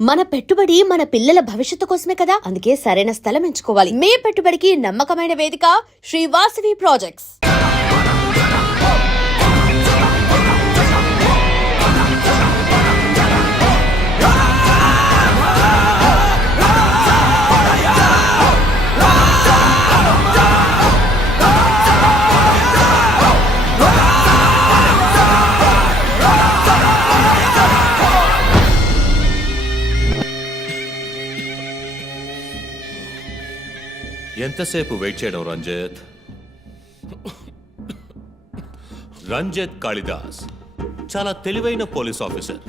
మన పెట్టుబడి మన పిల్లల భవిష్యత్తు కోసమే కదా, అందుకే సరైన స్థలం ఎంచుకోవాలి. మీ పెట్టుబడికి నమ్మకమైన వేదిక శ్రీ వాసవి ప్రాజెక్ట్స్. ఎంతసేపు వెయిట్ చేయడం రంజిత్? రంజిత్ కాళిదాస్ చాలా తెలివైన పోలీస్ ఆఫీసర్.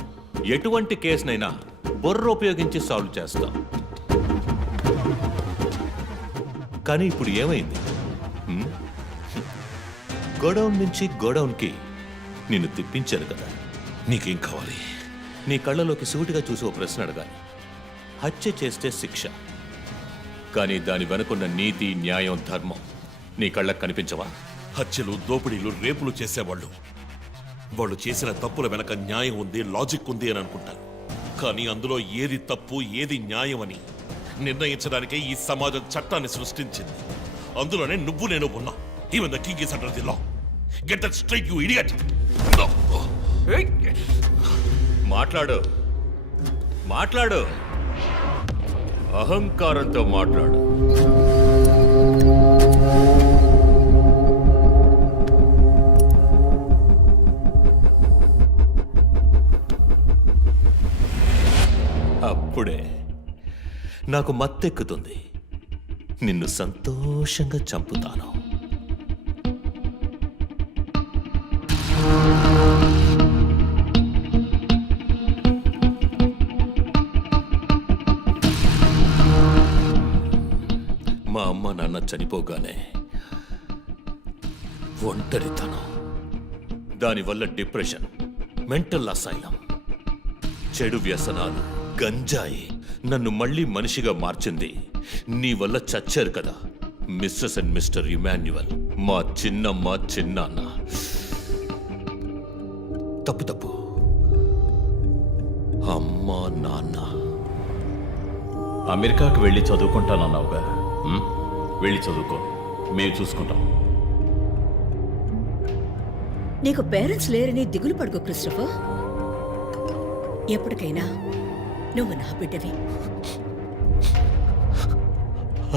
ఎటువంటి కేసునైనా బుర్ర ఉపయోగించి సాల్వ్ చేస్తాం. కానీ ఇప్పుడు ఏమైంది? గోడౌన్ నుంచి గోడౌన్కి నిన్ను తిప్పించారు కదా, నీకేం కావాలి? నీ కళ్ళలోకి సూటిగా చూసి ఓ ప్రశ్న అడగాలి. హత్య చేస్తే శిక్ష, కానీ దాని వెనుకున్న నీతి, న్యాయం, ధర్మం నీ కళ్ళకు కనిపించవా? హత్యలు, దోపిడీలు, రేపులు చేసేవాళ్ళు వాళ్ళు చేసిన తప్పుల వెనక న్యాయం ఉంది, లాజిక్ ఉంది అని అనుకుంటారు. కానీ అందులో ఏది తప్పు, ఏది న్యాయం అని నిర్ణయించడానికే ఈ సమాజం చట్టాన్ని సృష్టించింది. అందులోనే నువ్వు నేను ఉన్నా. Even the king is under the law. Get that straight, you idiot. మాట్లాడు, మాట్లాడు, అహంకారంతో మాట్లాడు. అప్పుడే నాకు మత్తెక్కుతుంది. నిన్ను సంతోషంగా చంపుతాను. మా అమ్మ నాన్న చనిపోగానే ఒంటరితనం, దానివల్ల డిప్రెషన్, మెంటల్ అసైలం, చెడు వ్యసనాలు, గంజాయి నన్ను మళ్ళీ మనిషిగా మార్చింది. నీ వల్ల చచ్చారు కదా మిస్సెస్ అండ్ మిస్టర్ ఇమాన్యువల్, మా చిన్నమ్మ, చిన్నాన్న. తప్పు తప్పు, అమ్మ నాన్న. అమెరికాకు వెళ్ళి చదువుకుంటానన్నావుగా, వెళ్ళి చదువుకో, మేము చూసుకుంటాం. నీకు పేరెంట్స్ లేరని దిగులు పడుకో క్రిస్టఫర్. ఎప్పటికైనా నువ్వు నా బిడ్డవి.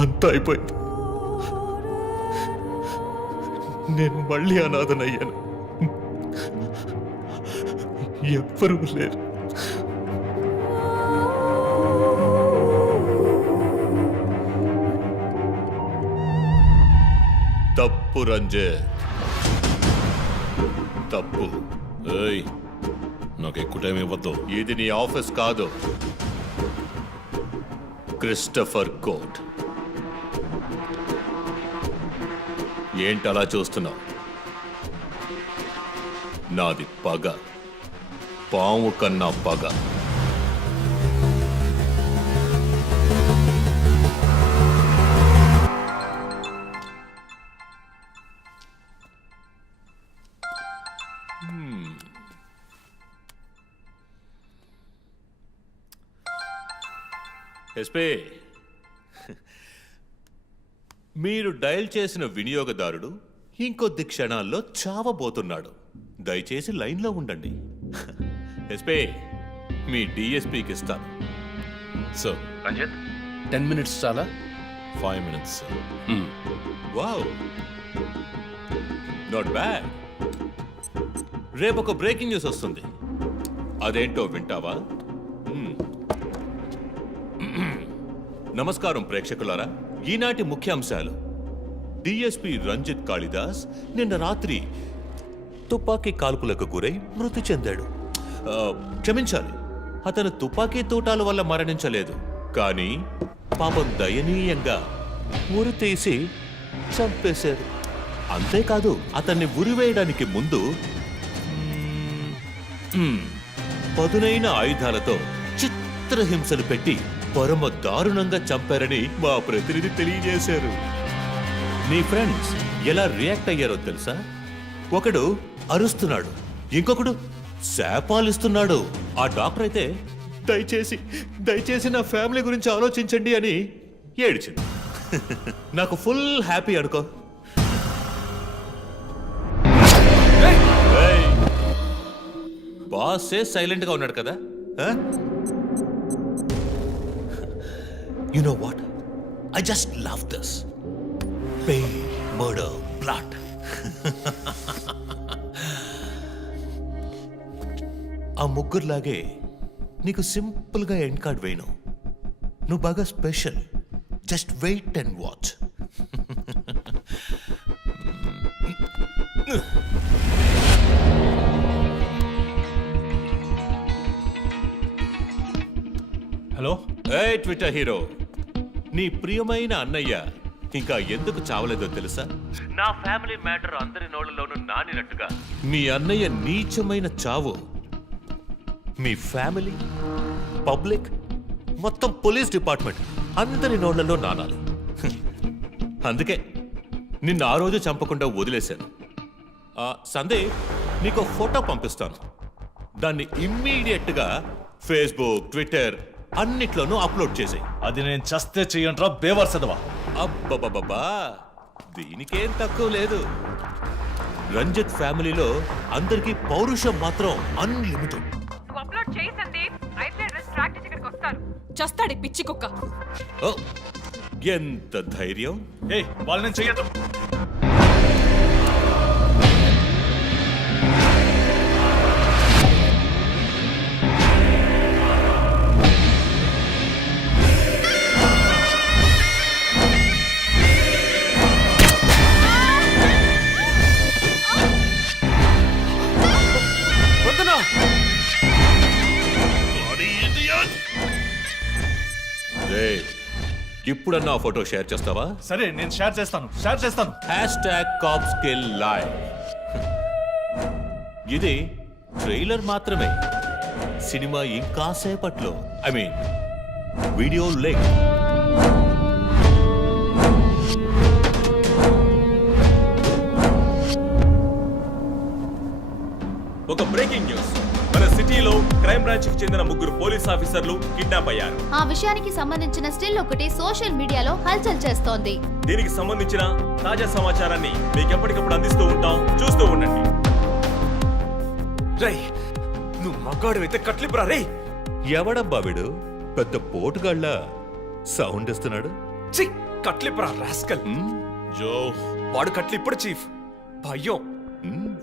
అంతా అయిపోయింది. నేను మళ్ళీ అనాథనయ్యాను. ఎవ్వరూ లేరు. తప్పు రంజిత్, తప్పు. ఏయ్, నాకు ఎక్కువ టైం ఇవ్వద్దు. ఇది నీ ఆఫీస్ కాదు, క్రిస్టఫర్ కోర్ట్. ఏంటలా చూస్తున్నావు? నాది పగ, పాము కన్నా పగ. ఎస్పీ, మీరు డయల్ చేసిన వినియోగదారుడు ఇంకొద్ది క్షణాల్లో చావబోతున్నాడు. దయచేసి లైన్లో ఉండండి. ఎస్పీ, మీ డిఎస్పీకి ఇస్తాను. సార్, రంజిత్, 10 minutes చాలా? 5 minutes, sir. Wow, not bad. రేపు ఒక బ్రేకింగ్ న్యూస్ వస్తుంది. అదేంటో వింటావా? నమస్కారం ప్రేక్షకులారా. ఈనాటి ముఖ్యాంశాలు: డిఎస్పీ రంజిత్ కాళిదాస్ నిన్న రాత్రి తుపాకీ కాల్పులకు గురై మృతి చెందాడు. క్షమించాలి, అతను తుపాకీ తూటాల వల్ల మరణించలేదు, కానీ పాపం దయనీయంగా ఉరి తీసి చంపేశారు. అంతేకాదు, అతన్ని ఉరివేయడానికి ముందు పదునైన ఆయుధాలతో చిత్రహింసలు పెట్టి పరమ దారుణంగా చంపారని మా ప్రతినిధి తెలియజేశారు. నీ ఫ్రెండ్స్ ఎలా రియాక్ట్ అయ్యారో తెలుసా? ఒకడు అరుస్తున్నాడు, ఇంకొకడు శాపాలిస్తున్నాడు. ఆ డాక్టర్ అయితే దయచేసి నా ఫ్యామిలీ గురించి ఆలోచించండి అని ఏడ్చింది. నాకు ఫుల్ హ్యాపీ అనుకో. బాసే సైలెంట్ గా ఉన్నాడు కదా. You know what, I just love this pain, murder, blood. ఆ ముగ్గురులాగే నీకు సింపుల్ గా ఎండ్ కార్డ్ వేయను. నువ్వు బాగా special. Just wait and watch. Hello, ఏ ట్విట్టర్ హీరో, నీ ప్రియమైన అన్నయ్య ఇంకా ఎందుకు చావలేదో తెలుసా? నా ఫ్యామిలీ మ్యాటర్ అందరి నోళ్లలోనూ నానినట్టుగా మీ అన్నయ్య నీచమైన చావు మీ ఫ్యామిలీ, పబ్లిక్, మొత్తం పోలీస్ డిపార్ట్మెంట్ అందరి నోళ్లలో నానాలి. అందుకే నిన్ను ఆ రోజు చంపకుండా వదిలేశాను. సందేహ్, నీకు ఫోటో పంపిస్తాను. దాన్ని ఇమ్మీడియట్ గా ఫేస్బుక్, ట్విట్టర్ అన్నిట్లోనూ అప్లోడ్ చేసేయి. అది నేను చస్తే చెయ్యంట్రా బేవర్సదవా. అబ్బబ్బబ్బా, దీనికేం తక్కువ లేదు. రంజిత్ ఫ్యామిలీలో అందరికీ పౌరుషం మాత్రం అన్లిమిటెడ్. నువ్వు అప్లోడ్ చేయి సందీప్. అయితే అడ్రస్ ట్రాక్ చేసి ఇక్కడికి వస్తారు. చస్తాడు ఈ పిచ్చి కుక్క. ఓ, ఎంత ధైర్యం! ఏ వాళ్ళు నేను చెయ్యదు. ఇప్పుడన్నా ఆ ఫోటో షేర్ చేస్తావా? సరే, నేను షేర్ చేస్తాను. #CopSkillLive. ఇది ట్రైలర్ మాత్రమే. సినిమా ఇంకా సేపట్లో, ఐ మీన్ వీడియో లింక్. ఒక బ్రేకింగ్ న్యూస్. మన సిటీలో క్రైమ్ బ్రాంచ్ కి చెందిన 3 పోలీస్ ఆఫీసర్లు కిడ్నాప్ అయ్యారు. ఆ విషయానికి సంబంధించిన స్టిల్ ఒకటి సోషల్ మీడియాలో హల్చల్ చేస్తోంది. దీనికి సంబంధించిన తాజా సమాచారాన్ని మీకు ఎప్పటికప్పుడు అందిస్తూ ఉంటాం, చూస్తూ ఉండండి. రై, నువ్వు మగాడు అయితే కట్లిపురా రే. ఎవడబ్బా వీడు పెద్ద పోటుగాళ్ళ సౌండ్ ఇస్తున్నాడు? చి, కట్లిపురా రాస్కల్. జో, వాడు కట్లిప్పుడు చీఫ్. భయం.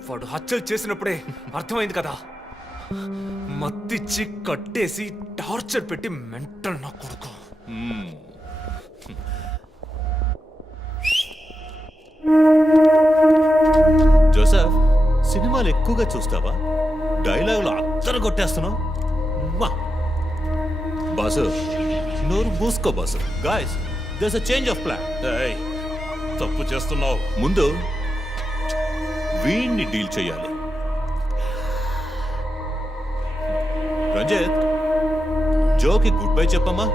వాడు హత్యలు చేసినప్పుడే అర్థమైంది కదా. మత్తిచ్చి కట్టేసి టార్చర్ పెట్టి మెంటల్ నా కొడుకు. జోసెఫ్, సినిమాలు ఎక్కువగా చూస్తావా? డైలాగులు అత్తరు కొట్టేస్తున్నావు. బాసు, నోరు మూసుకో boss. Guys, there's a change of plan. ఏయ్, తప్పు చేస్తున్నావు. ముందు వీణ్ణి డీల్ చేయాలి. రంజిత్, జోకి గుడ్ బై చెప్పమ్మా.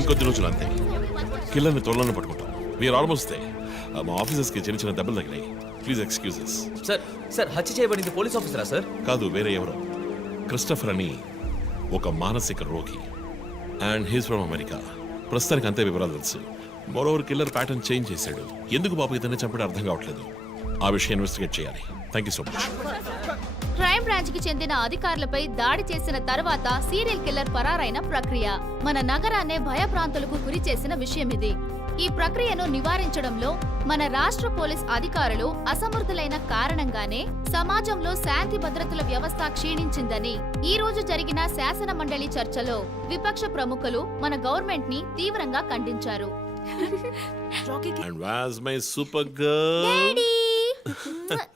ఇంకొద్ది రోజులు అంతే కిల్లర్ని త్వరలోనే పట్టుకుంటాం వీఆర్ ఆల్మోస్ట్ మా ఆఫీసర్స్కి చిన్న చిన్న దెబ్బలు తగిలాయి ప్లీజ్ ఎక్స్క్యూజెస్. సార్ హత్య చేయబడింది పోలీస్ ఆఫీసరా సార్? కాదు, వేరే ఎవరో. క్రిస్టఫర్ అని ఒక మానసిక రోగి అండ్ హీస్ ఫ్రమ్ అమెరికా. ప్రస్తుతానికి అంతే వివరాలు తెలుసు. మరోవర్ కిల్లర్ ప్యాటర్న్ చేంజ్ చేశాడు. ఎందుకు బాబు ఇతన్ని చంపడం అర్థం కావట్లేదు. ఆ విషయం ఇన్వెస్టిగేట్ చేయాలి. Thank you so much. Crime branch కి చెందిన అధికారులపై దాడి చేసిన తర్వాత సీరియల్ కిల్లర్ పరారైన ప్రక్రియ మన నగరాన్నే భయభ్రాంతులకు గురి చేసిన విషయం ఇది. ఈ ప్రక్రియను నివారించడంలో మన రాష్ట్ర పోలీస్ అధికారులు అసమర్థులైన కారణంగానే సమాజంలో శాంతి భద్రతల వ్యవస్థ క్షీణించిందని ఈ రోజు జరిగిన శాసన మండలి చర్చలో విపక్ష ప్రముఖులు మన గవర్నమెంట్ ని తీవ్రంగా ఖండించారు. And where's my super girl?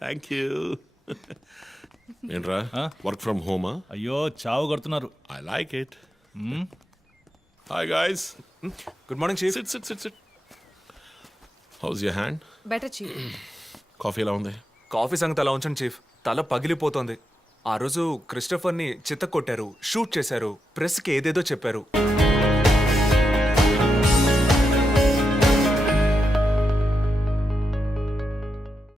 Thank you. ఏంట్రా వర్క్ ఫ్రమ్ హోమా? అయ్యో చావు కొడుతున్నారు. I like it. Hi guys. Good morning chief. SIT SIT SIT SIT. House your hand? Better chief. Coffee ఎలా ఉంది? కాఫీ సంగతి అలా ఉంచండి చీఫ్. తల పగిలిపోతోంది. ఆ రోజు క్రిస్టఫర్ని చిత్త కొట్టారు, షూట్ చేశారు, ప్రెస్కి ఏదేదో చెప్పారు.